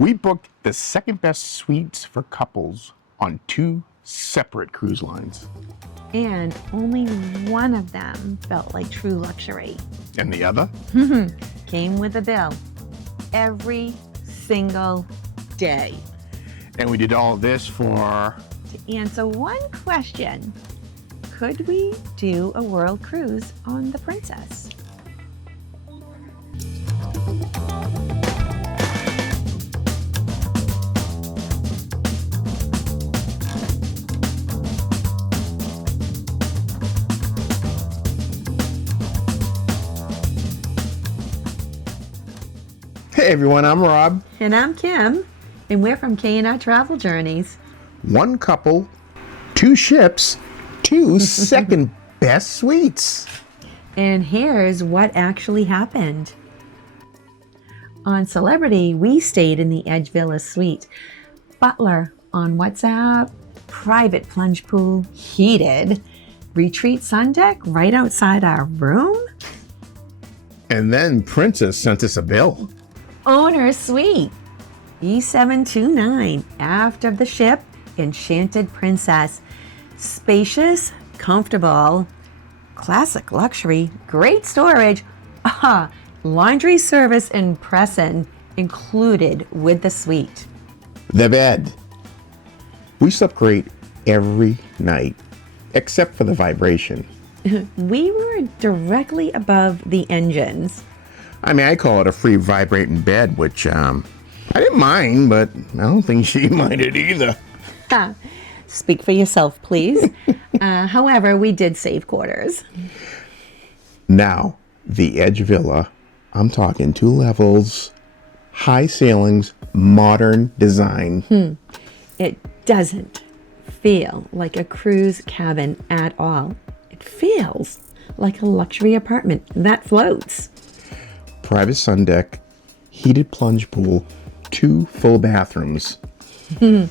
We booked the second best suites for couples on 2 separate cruise lines. And only one of them felt like true luxury. And the other? Came with a bill every single day. And we did all this for... To answer one question, could we do a world cruise on the Princess? Hey everyone, I'm Rob. And I'm Kim, and we're from K&R Travel Journeys. 1 couple, 2 ships, 2 second best suites. And here's what actually happened. On Celebrity, we stayed in the Edge Villa suite. Butler on WhatsApp, private plunge pool, heated, retreat sun deck right outside our room. And then Princess sent us a bill. Owner suite, E729, aft of the ship, Enchanted Princess. Spacious, comfortable, classic luxury, great storage, laundry service and press-in included with the suite. The bed. We slept great every night, except for the vibration. We were directly above the engines. I mean, I call it a free vibrating bed, which I didn't mind, but I don't think she minded either. Speak for yourself, please. However, we did save quarters. Now, the Edge Villa, I'm talking 2 levels, high ceilings, modern design. It doesn't feel like a cruise cabin at all. It feels like a luxury apartment that floats. Private sun deck, heated plunge pool, 2 full bathrooms. The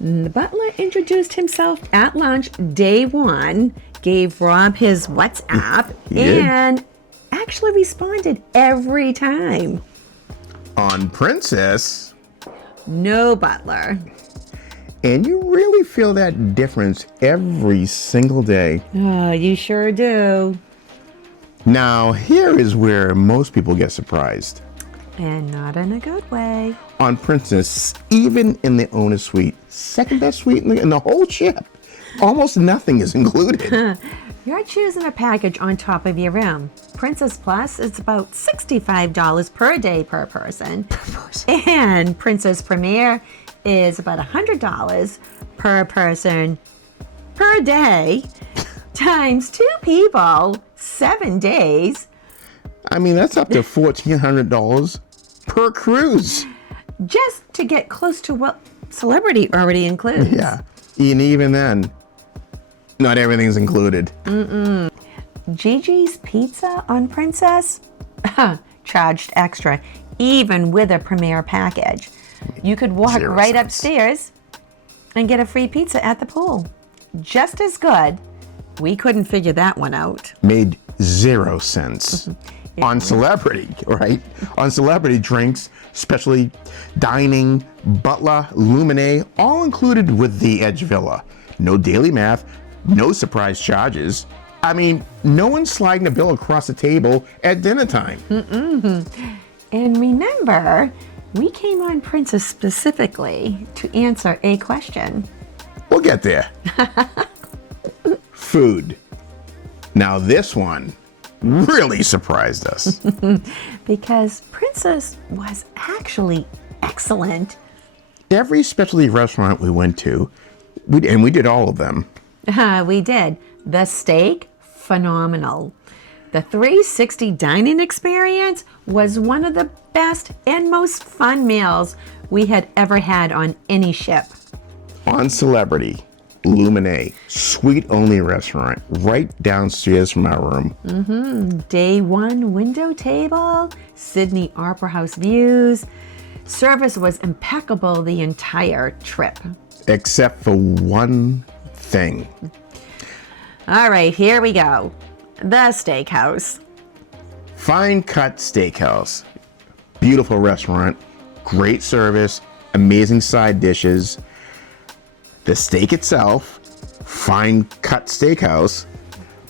butler introduced himself at lunch day 1, gave Rob his WhatsApp, and actually responded every time. On Princess, No butler. and you really feel that difference every single day. Oh, you sure do. Now, here is where most people get surprised. And not in a good way. On Princess, even in the owner suite, second best suite in the whole ship, almost nothing is included. You're choosing a package on top of your room. Princess Plus is about $65 per day per person. And Princess Premier is about $100 per person per day times 2 people, 7 days. I mean, that's up to $1,400 per cruise. Just to get close to what Celebrity already includes. Yeah, and even then, not everything's included. Gigi's Pizza on Princess charged extra, even with a Premier package. You could walk 0 right cents. upstairs and get a free pizza at the pool. Just as good. We couldn't figure that one out. Made 0 sense. On Celebrity, right? On Celebrity, drinks, especially dining, butler, luminae, all included with the Edge Villa. No daily math, no surprise charges. I mean, no one's sliding a bill across the table at dinner time. And remember, we came on Princess specifically to answer a question. We'll get there. Food. Now this one really surprised us. Because Princess was actually excellent. Every specialty restaurant we went to, we did all of them. We did. The steak, phenomenal. The 360 dining experience was one of the best and most fun meals we had ever had on any ship. On Celebrity, luminae, suite-only restaurant, right downstairs from our room. Day 1 window table, Sydney Opera House views. Service was impeccable the entire trip. Except for one thing. All right, here we go. The steakhouse. Fine Cut Steakhouse. Beautiful restaurant. great service, amazing side dishes. The steak itself, fine cut steakhouse.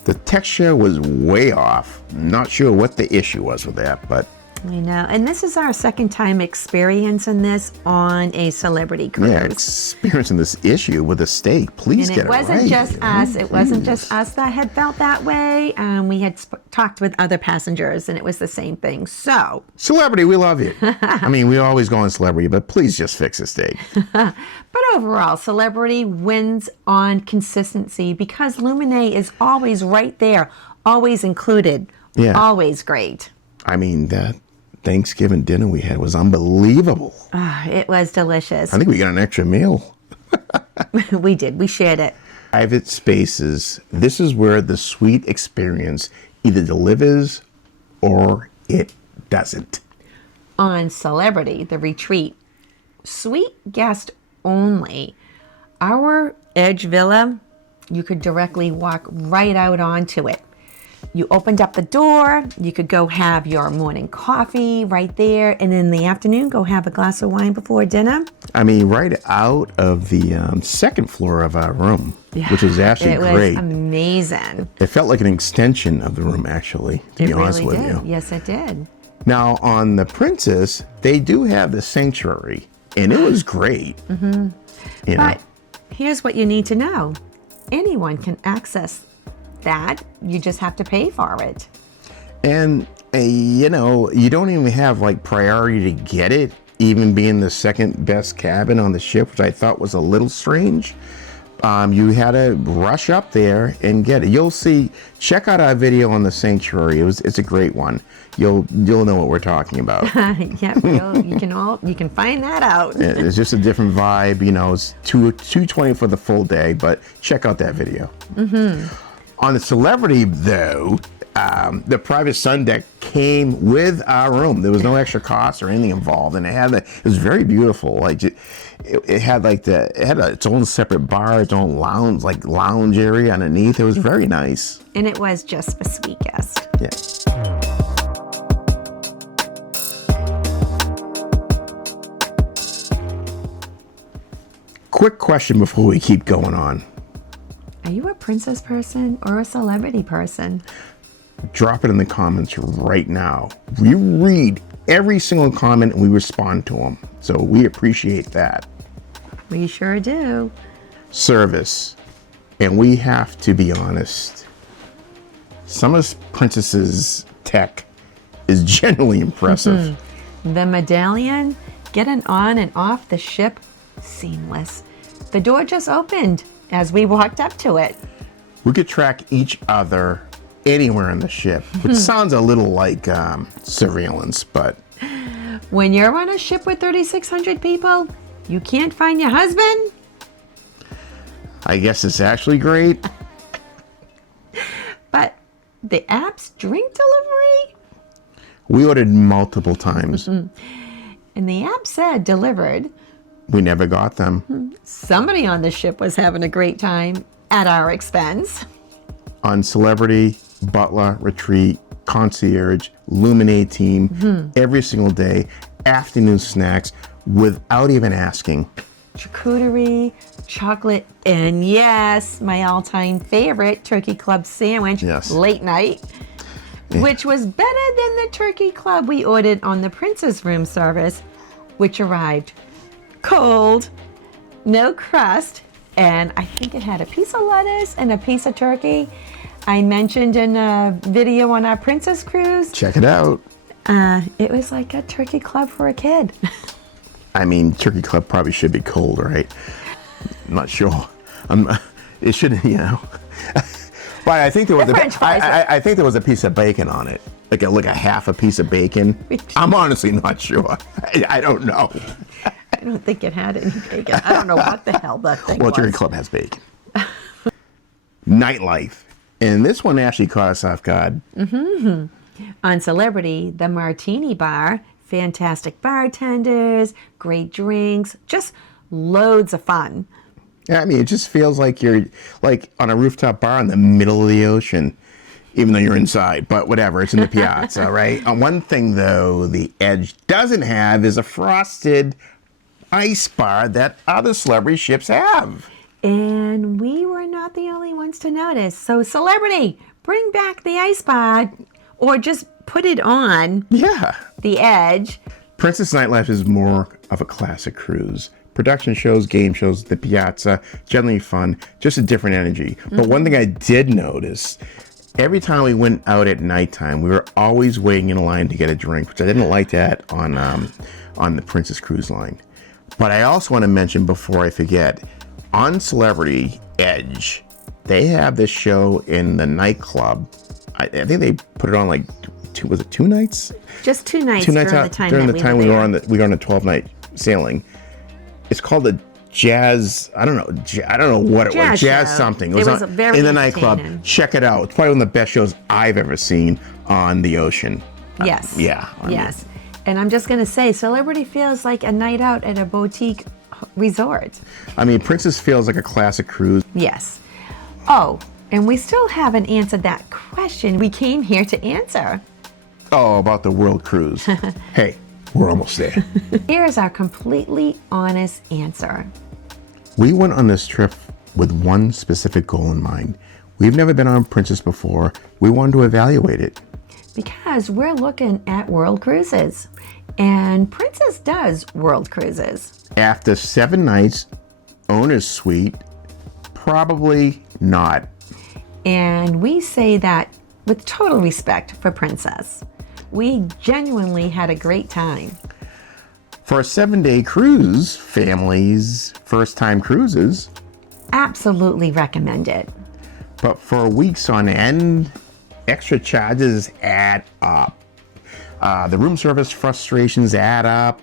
The texture was way off. Not sure what the issue was with that, but I know. And this is our second time experience in this on a celebrity cruise. yeah, experiencing this issue with the steak. Please And get it it wasn't right. just us. It wasn't Jeez. just us that had felt that way. We had talked with other passengers, and it was the same thing. So, Celebrity, we love you. I mean, we always go on Celebrity, but please just fix the steak. but overall, Celebrity wins on consistency because Luminae is always right there, always included, Yeah. always great. I mean, that Thanksgiving dinner we had was unbelievable. It was delicious. I think we got an extra meal. We did. We shared it. Private spaces. This is where the suite experience either delivers or it doesn't. On Celebrity, the retreat, suite guest only. Our Edge Villa, you could directly walk right out onto it. You opened up the door, you could go have your morning coffee right there, and in the afternoon, go have a glass of wine before dinner. I mean, right out of the second floor of our room, which is actually It was great. amazing. It felt like an extension of the room, actually, to be honest really with did. you. Yes, it did. Now, on the Princess, they do have the sanctuary, and it was great. Mm-hmm. You know, But here's what you need to know. Anyone can access that. You just have to pay for it. and you know, you don't even have like priority to get it, even being the second best cabin on the ship, which I thought was a little strange. You had to rush up there and get it. You'll see. Check out our video on the sanctuary. It's a great one. You'll know what we're talking about. You can find that out. It's just a different vibe. You know, it's $220 for the full day, but check out that video. Mm-hmm. On the Celebrity, though, the private sun deck came with our room. There was no extra cost or anything involved, and it was very beautiful. Like it had its own separate bar, its own lounge area underneath. It was very nice. And it was just for suite guests. Yeah. Quick question before we keep going on. Are you a princess person or a celebrity person? Drop it in the comments right now. We read every single comment and we respond to them. So we appreciate that. We sure do. Service. And we have to be honest. Some of Princess's tech is genuinely impressive. The medallion, getting on and off the ship, seamless. The door just opened as we walked up to it. We could track each other anywhere in the ship, which sounds a little like surveillance, but When you're on a ship with 3,600 people, you can't find your husband? I guess it's actually great. But the app's drink delivery? We ordered multiple times. And the app said delivered. We never got them. Somebody on the ship was having a great time at our expense. On Celebrity, Butler, Retreat, Concierge, Luminae team, every single day, afternoon snacks, without even asking. Charcuterie, chocolate, and yes, my all-time favorite, Turkey Club sandwich, Yes. late night, which was better than the Turkey Club we ordered on the Princess Room service, which arrived cold, no crust, and I think it had a piece of lettuce and a piece of turkey. I mentioned in a video on our Princess Cruise, Check it out. it was like a Turkey Club for a kid. I mean, Turkey Club probably should be cold, right? I'm not sure. It shouldn't, you know. But I think there was French fries. I think there was a piece of bacon on it, like a half a piece of bacon. I'm honestly not sure. I don't know. I don't think it had any bacon. I don't know what the hell that thing Well, was. Turkey Club has bacon. Nightlife, and this one actually caught us off guard. On Celebrity, the Martini Bar, fantastic bartenders, great drinks, just loads of fun. I mean, it just feels like you're like on a rooftop bar in the middle of the ocean. even though you're inside, but whatever, it's in the piazza, right? One thing, though, the Edge doesn't have is a frosted ice bar that other celebrity ships have. And we were not the only ones to notice. So, celebrity, bring back the ice bar or just put it on Yeah. the Edge. Princess Nightlife is more of a classic cruise. Production shows, game shows, the piazza, generally fun, just a different energy. But one thing I did notice, every time we went out at nighttime, we were always waiting in a line to get a drink, which I didn't like that on the Princess Cruise Line. But I also want to mention before I forget, on Celebrity Edge, they have this show in the nightclub. I think they put it on like two nights? Just 2 nights, During during the time during that the we time were we were there. on a 12-night sailing. It's called the Jazz. I don't know what it was. Jazz Jazz show. something. It was very in the nightclub. entertaining. Check it out. It's probably one of the best shows I've ever seen on the ocean. Yes. Yeah. I mean, Yes. And I'm just going to say, Celebrity feels like a night out at a boutique resort. I mean, Princess feels like a classic cruise. Yes. Oh, and we still haven't answered that question we came here to answer. Oh, about the world cruise. Hey, we're almost there. Here's our completely honest answer. We went on this trip with one specific goal in mind. We've never been on Princess before. We wanted to evaluate it. Because we're looking at world cruises. And Princess does world cruises. After 7 nights, owner's suite, probably not. And we say that with total respect for Princess. We genuinely had a great time. For a 7-day cruise, families, first-time cruises, Absolutely recommend it. but for weeks on end, extra charges add up. The room service frustrations add up.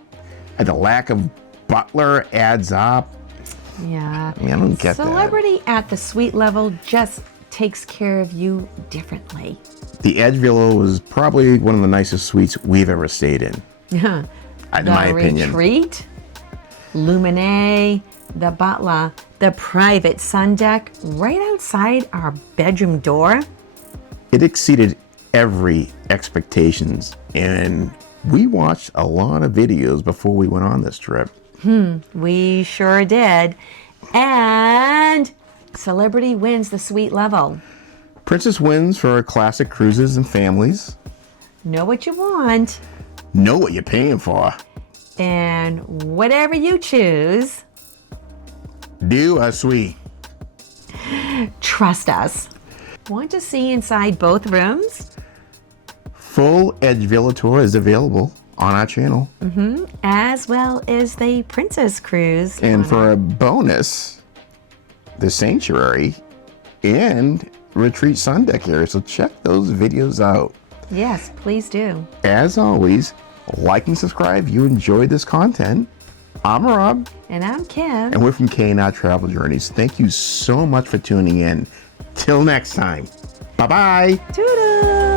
And the lack of butler adds up. Yeah. I don't get that. Celebrity at the suite level just takes care of you differently. The Edge Villa was probably one of the nicest suites we've ever stayed in. In my opinion. Retreat, Luminae, the butler, the private sun deck right outside our bedroom door. It exceeded every expectations, and we watched a lot of videos before we went on this trip. We sure did. And Celebrity wins the suite level. Princess wins for classic cruises and families. Know what you want, Know what you're paying for. and whatever you choose, Do a suite. trust us. Want to see inside both rooms? Full Edge Villa tour is available on our channel. As well as the Princess Cruise. And for a bonus, the Sanctuary and Retreat Sun Deck area. So check those videos out. Yes, please do. As always, like and subscribe if you enjoyed this content. I'm Rob, And I'm Kim. and we're from K&R Travel Journeys. Thank you so much for tuning in. Till next time. Bye-bye. Toodles!